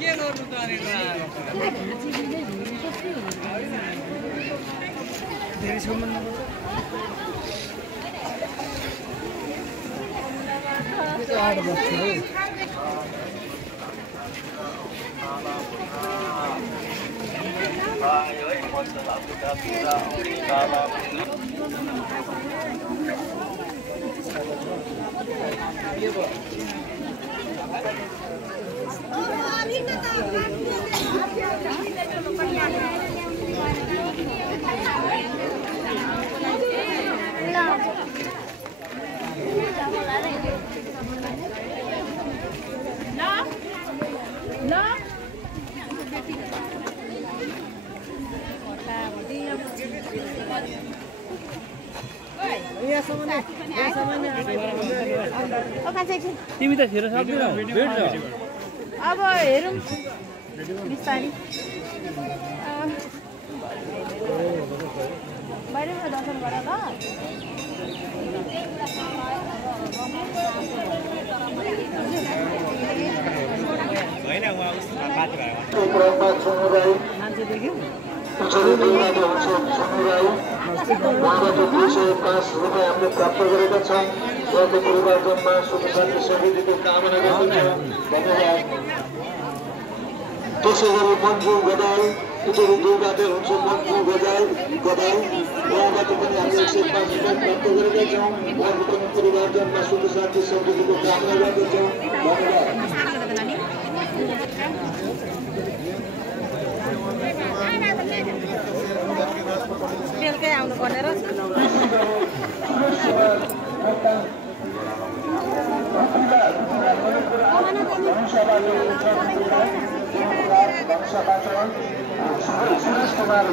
के गर्नु त अनि धेरै सम्बन्ध तिमी त खेर सक्दैनौ भेट्छ अब हेरौँ बिस्तारी बाहिरबाट दर्शन गर ल होइन उहाँ उसमा बात भयो मान्छे देख्यौ हामीले प्राप्त गरेका छौँ उहाँको परिवारजनमा सुख शान्ति समृद्धिको कामना गर्दछ धन्यवाद। त्यसै गरी मन्जु गदाल उनीहरू दुईबाट हुन्छ मन्जु गदाल उहाँबाट पनि हामीले 105 रुपियाँ प्राप्त गरेका छौँ उहाँको पनि परिवारजनमा सुख शान्ति समृद्धिको कामना गर्दछौँ धन्यवाद। बेलुकै आउनु पर्ने रहेछ सुरेश कुमार